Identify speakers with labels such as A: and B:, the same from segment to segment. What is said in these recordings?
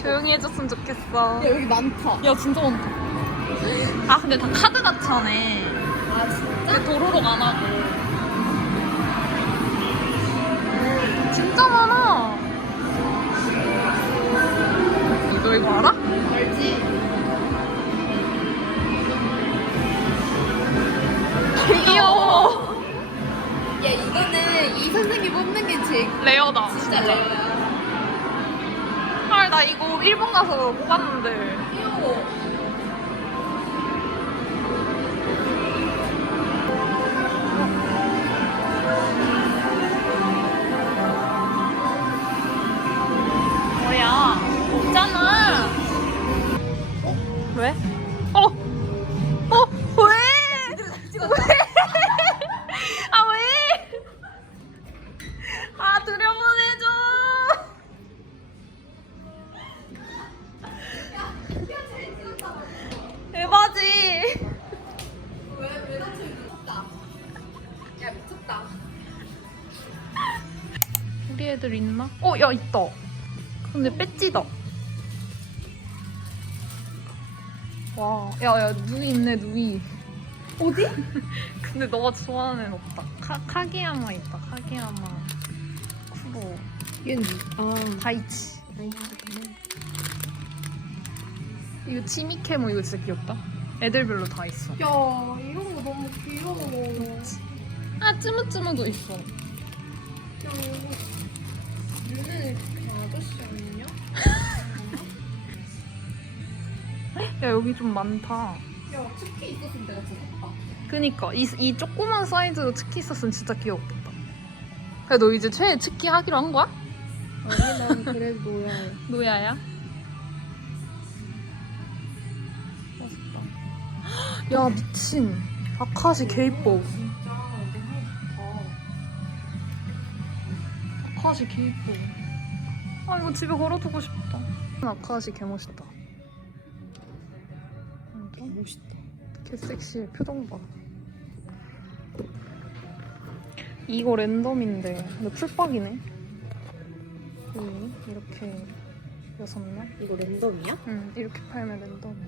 A: 조용히 해줬으면 좋겠어.
B: 야 여기 많다.
A: 야 진짜 많다. 아 근데 다 카드 가차네.
B: 아 진짜?
A: 안 하고.
B: 야 미쳤다.
A: 우리 애들 있나? 어, 야 있다. 근데 배지다. 와, 야, 야, 누이 있네, 누이.
B: 어디?
A: 근데 너가 좋아하는 애는 없다. 카, 카게야마 있다, 카게야마. 쿠로.
B: 얘는 아
A: 다이치. 이거 치미케모 이거 진짜 귀엽다. 애들별로 다 있어.
B: 야 이런 거 너무 귀여워.
A: 아, 쯔무쯔무도 있어.
B: 야 이거 얘네 아저씨 아니냐?
A: 야, 여기 좀 많다.
B: 야 특히 있었으면 내가 죽었다.
A: 그니까 이, 이 조그만 사이즈로 치키 있었으면 진짜 귀엽겠다. 야, 너 이제 최애 치키 하기로 한 거야?
B: 아니 난 그래도 뭐야.
A: 노야야? 맛있다. 야 미친. 아카시 개 이뻐.
B: 진짜
A: 아카시 개 이뻐. 아 이거 집에 걸어두고 싶다. 아카시 개 멋있다. 완전
B: 멋있다.
A: 개 섹시해. 표정 봐. 이거 랜덤인데 근데 풀박이네. 음, 이렇게 여섯 명?
B: 이거 랜덤이야?
A: 응 이렇게 팔면 랜덤이야.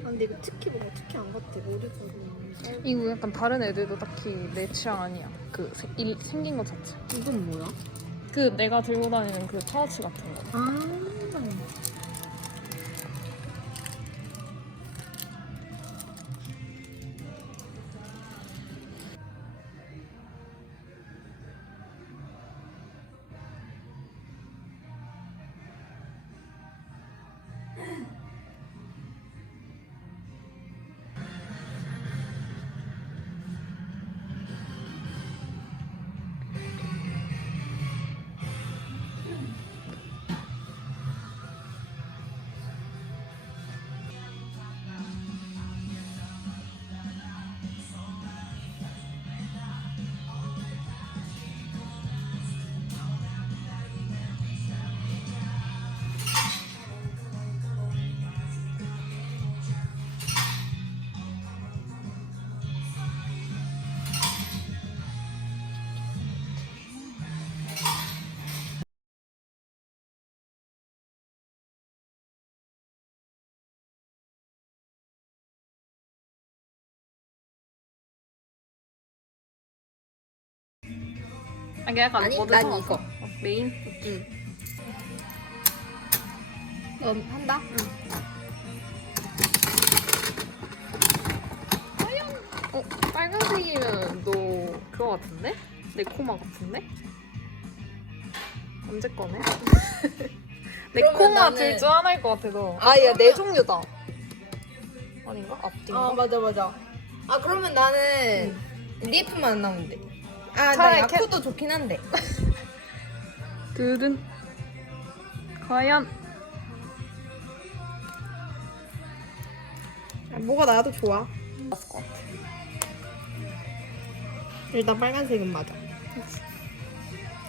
B: 아, 근데 이거 특히 뭔가 특히 안 같아. 머리가 그냥 짧-
A: 이거 약간 다른 애들도 딱히 내 취향 아니야. 그 세- 일- 생긴 것 자체.
B: 이건 뭐야?
A: 그 내가 들고 다니는 그 파우치 같은 거.
B: 아.
A: 아, 이게 약간
B: 아니,
A: 뭐든
B: 난
A: 상관없어?
B: 이거.
A: 어, 메인?
B: 응. 넌 한다?
A: 어, 빨간색이면 너 그거 같은데? 내 코마 같은데? 언제 꺼내? 내
B: 그러면
A: 코마
B: 나는-
A: 둘중 하나일 것 같아, 너.
B: 아, 야, 내 종류다.
A: 아닌가? 앞뒤인가?
B: 아, 맞아, 맞아. 아, 그러면 나는 리프만 안 나오면 돼. 아, 나
A: 차라리
B: 야쿠도 좋긴 한데.
A: 드든. 과연?
B: 아, 뭐가 나도 좋아.
A: 맞을 것 같아.
B: 일단 빨간색은 맞아.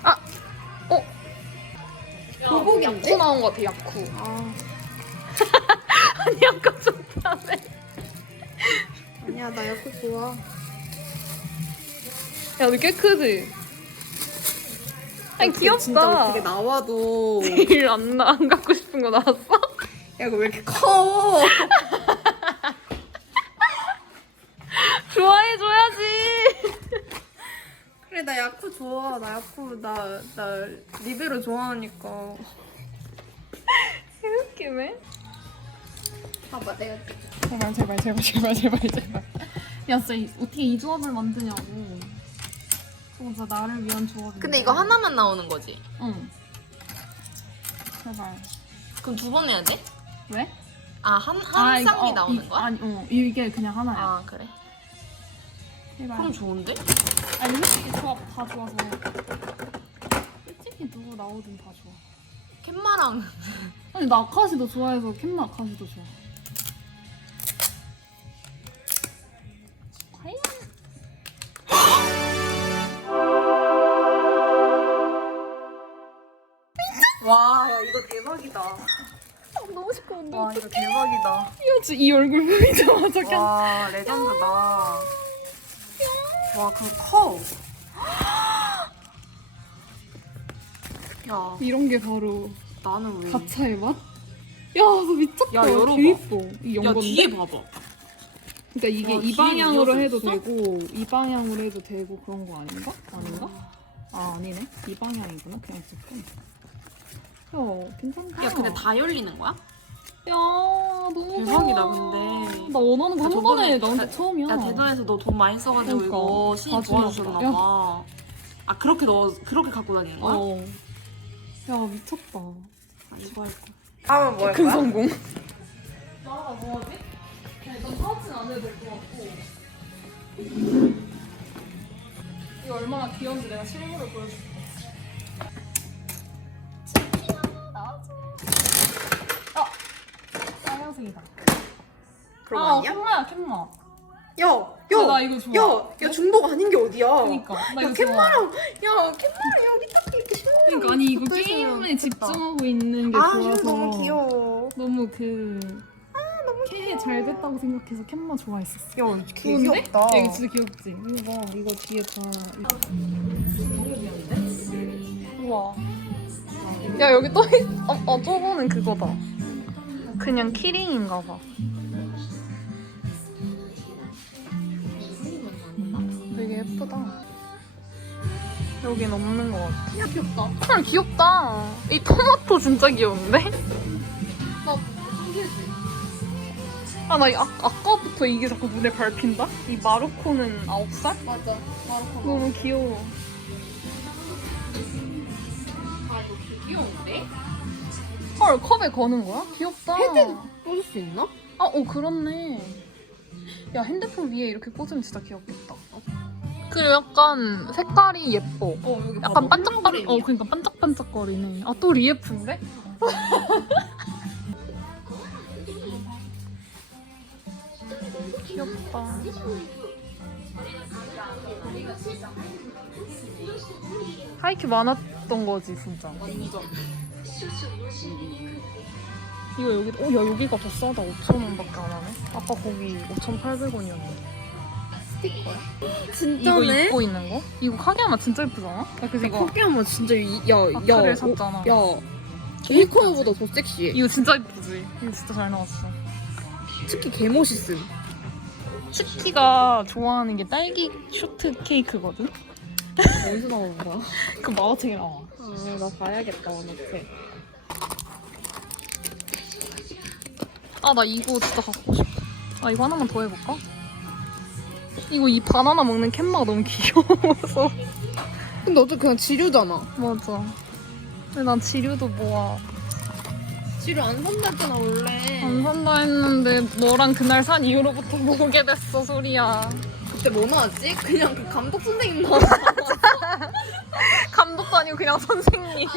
A: 아! 어?
B: 교복인데?
A: 야쿠 나온 것 같아, 야쿠.
B: 아,
A: 아니, 야쿠 좋다며.
B: 아니야, 나 야쿠 좋아.
A: 야, 너꽤 크지? 아니 귀엽다.
B: 진짜 어떻게 나와도
A: 제일 안, 나- 안 갖고 싶은 거 나왔어?
B: 야 이거 왜 이렇게 커?
A: 좋아해줘야지.
B: 그래 나 야쿠 좋아 나 야쿠 나 나 리베로 좋아하니까
A: 웃기네.
B: 봐봐 내가
A: 제발 제발 제발 제발 제발 제발. 야 진짜 이- 어떻게 이 조합을 만드냐고. 진짜 나를 위한 조합인데.
B: 근데 이거 하나만 나오는 거지?
A: 응. 제발.
B: 그럼 두 번 해야 돼?
A: 왜?
B: 아 한 한
A: 이거,
B: 쌍이
A: 어,
B: 나오는
A: 이,
B: 거야?
A: 아니 어 이게 그냥 하나야.
B: 아 그래?
A: 제발.
B: 그럼 좋은데?
A: 아니 솔직히 조합 다 좋아서. 솔직히 누구 나오든 다 좋아.
B: 캔마랑
A: 아니 나 아카시도 좋아해서 캠나 아카시도 좋아.
B: 와 야 이거 대박이다
A: 너무 시끄러운데.
B: 와 이거 대박이다
A: 이어지 이 얼굴 보이자마자 캠.
B: 와 레전드다 와 그럼 커 야,
A: 이런 게 바로
B: 나는 왜?
A: 가차의 맛? 야, 너 미쳤다.
B: 야, 열어봐.
A: 개 이뻐. 이
B: 야,
A: 연건데?
B: 뒤에 봐봐.
A: 그러니까 이게
B: 와,
A: 이
B: 뒤에
A: 방향으로
B: 이어져
A: 해도
B: 있어?
A: 되고 이 방향으로 해도 되고 그런 거 아닌가? 아닌가? 아 아니네. 이 방향이구나. 그냥 조금. 야, 괜찮다.
B: 야, 근데 다 열리는 거야?
A: 야, 너무
B: 대박이다,
A: 좋아.
B: 근데.
A: 나 원하는 거
B: 야,
A: 한
B: 저번에-
A: 번에
B: 야,
A: 처음이야.
B: 야, 대전에서 너 돈 많이 써가지고
A: 그러니까.
B: 이거 신이 도와주셨나. 봐. 아, 그렇게 너, 그렇게 갖고 다니는 거야?
A: 어. 야, 미쳤다.
B: 아, 이거 할 거야.
C: 다음은 뭐
A: 큰? 성공. 나라가 뭐하지? 일단 사진 안 해도 될 것 같고. 이거 얼마나 귀여운지 내가 실물을 보여줄게. 아! 빨간색이다.
C: 그런 거
A: 아,
C: 아니야?
A: 캔마야, 캔마.
C: 야,
A: 야, 나
C: 야,
A: 이거 좋아.
C: 야, 야 중복 아닌 게 어디야?
A: 그니까. 나
C: 야,
A: 이거
C: 캔마랑. 야, 캔마랑 여기 딱 이렇게 신고.
A: 그러니까 아니 이거 게임에. 집중하고 있는 게
C: 아,
A: 좋아서
C: 너무 귀여워.
A: 너무 그 캐 잘 됐다고 생각해서 캔마 좋아했었어.
C: 야,
A: 좋은데?
C: 귀엽다.
A: 야, 이거 진짜 귀엽지? 이거 봐, 이거 뒤에 다. 너무 귀여운데? 우와. 야, 여기 또, 있... 어, 어, 저거는 그거다. 그냥 키링인가 봐. 되게 예쁘다. 여긴 없는 것 같아.
C: 야, 귀엽다.
A: 헐, 귀엽다. 이 토마토 진짜 귀여운데?
C: 나 신기했지?
A: 아, 나 아, 아까부터 이게 자꾸 눈에 밟힌다? 이 마르코는 9살?
C: 맞아. 마르코.
A: 너무 귀여워.
C: 귀여운데?
A: 헐, 컵에 거는 거야? 귀엽다.
C: 헤드 꽂을 수 있나?
A: 아, 오, 그렇네. 야, 핸드폰 위에 이렇게 꽂으면 진짜 귀엽겠다. 그리고 약간 색깔이 예뻐.
C: 어, 여기
A: 약간 반짝반, 어, 그러니까 반짝반짝거리네. 아, 또 리에프인데? 귀엽다. 하이큐 많았던 거지, 진짜.
C: 완전.
A: 이거 여기, 어, 야, 여기가 더 싸다. 5,000원밖에 안 하네. 아까 거기 5,800원이었는데.
C: 스티커야?
A: 이거
C: 진짜네?
A: 입고 있는 거? 이거 카게야마 진짜 예쁘잖아? 야, 그래서 이거
C: 커피하면 진짜, 이- 야, 야.
A: 아크릴
C: 어,
A: 샀잖아.
C: 야. 유니콘보다 더 섹시해.
A: 이거 진짜 예쁘지? 이거 진짜 잘 나왔어.
C: 특히 개 멋있음.
A: 치키가 좋아하는 게 딸기 쇼트 케이크거든?
C: 어디서 나오는 거야?
A: 그 만화책에 나와.
C: 아, 나 봐야겠다, 원어체.
A: 아, 나 이거 진짜 갖고 싶어. 아, 이거 하나만 더 해볼까? 이거 이 바나나 먹는 캔마가 너무 귀여워서.
C: 근데 어차피 그냥 지류잖아.
A: 맞아. 근데 난 지류도 모아.
C: 지류 안 산다 했잖아, 원래.
A: 안 산다 했는데 너랑 그날 산 이후로부터 모으게 됐어, 소리야.
C: 그때 뭐 나왔지? 그냥 그 감독 선생님 나왔어.
A: 감독도 아니고 그냥 선생님.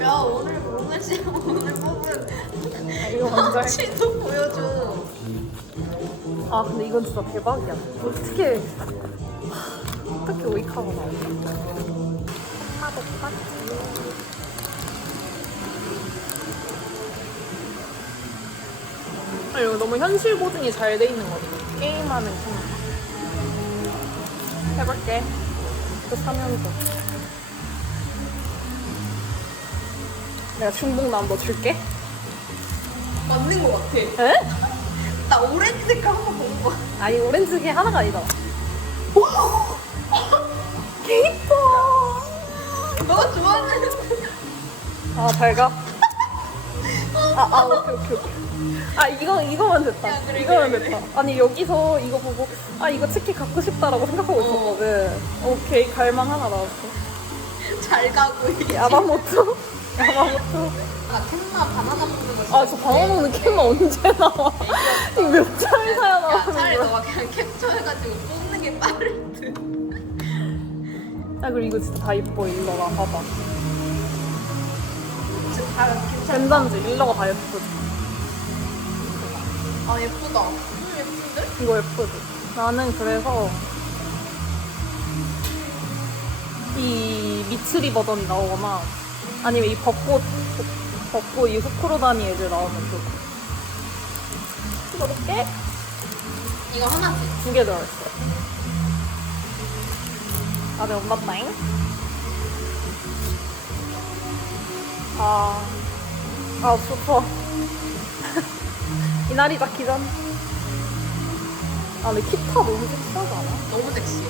C: 야, 오늘 오늘 씨 오늘 뽑은
A: 완전.
C: 시도 보여줘.
A: 아 근데 이건 진짜 대박이야. 어떻게 어떻게 오이카가 나오지? 파도 파티. 아, 이거 너무 현실 고증이 잘 돼 있는 거지. 게임하는 좀. 해볼게. 또 사면서. 내가 중복남 너 줄게.
B: 맞는 거 같아.
A: 에?
B: 나 오렌지 색깔 한번본 거.
A: 아니 오렌지게 하나가 아니다. 개 이뻐.
B: 너 좋아하는
A: 아, 잘 가. 아, 아, 오케이, 오케이, 오케이. 아, 이거, 이거면 됐다.
B: 야, 그래,
A: 이거면
B: 그래,
A: 됐다. 아니, 여기서 이거 보고, 아, 이거 치킨 갖고 싶다라고 생각하고 있었거든. 오케이, 갈망 하나 나왔어.
B: 잘 가고.
A: 야마모토? 야마모토?
B: 아 캔마 바나나 먹는 거.
A: 아, 저 방어 먹는 캠마 언제 나와? 이거 몇 차례 사야
B: 야,
A: 나오는
B: 차라리? 너가 그냥 캡처해가지고 뽑는 게 빠를 듯.
A: 야, 그리고 이거 진짜 다 이뻐, 일러가. 봐봐.
B: 진짜 다 괜찮아.
A: 괜찮지? 일러가 다 예쁘지?
B: 아 예쁘다. 음 예쁜데?
A: 이거 예쁘지? 나는 그래서 이 미츠리 버전이 나오거나 아니면 이 벚꽃 벚꽃 이 후크로다니 애들 나오면 좋고 이거 몇개
B: 이거 하나씩.
A: 두개 들어있어 아직 안 봤다잉 아, 아 좋다 이날이 다 기전 아 근데 키타 너무 섹시하지 않아?
B: 너무 섹시해.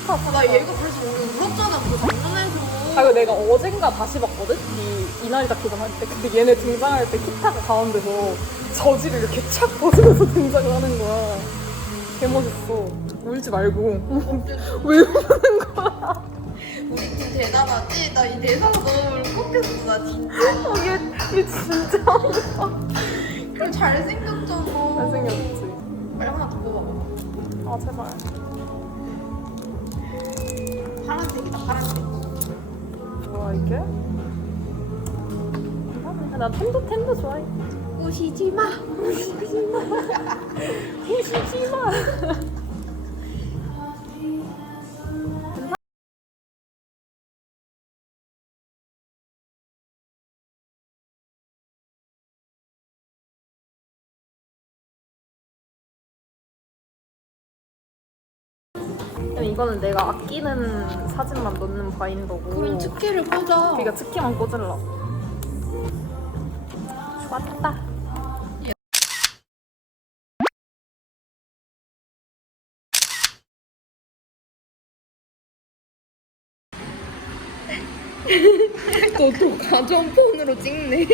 A: 키타
B: 아, 나 얘가 그래서 우리 울었잖아. 그거 장난해서.
A: 아, 이거 내가 어젠가 다시 봤거든? 이, 이날이 다키전 할 때. 근데 얘네 등장할 때 키타가 가운데서 저지를 이렇게 착 벗으면서 등장을 하는 거야. 개 멋있어. 울지 말고. 왜 우는 거야?
B: 우리 팀 대단하지? 나 이 대사가 너무 울컥했어. 나 진짜.
A: 어, 얘, 얘 진짜
B: 그럼 잘생겼잖아.
A: 잘생겼지.
B: 빨리 하나 더 뽑아봐.
A: 아, 제발.
B: 파란색이다, 파란색.
A: 뭐야, 이게? 아, 나 텐도 텐도 좋아해.
B: 우시지 마.
A: 우시지 마. 우시지 마. 이거는 내가 아끼는 사진만 넣는 바인더고
B: 그럼 특혜를 꽂아.
A: 그러니까 특히만 꽂을라 좋 았다
B: 너또 가정폰으로 찍네.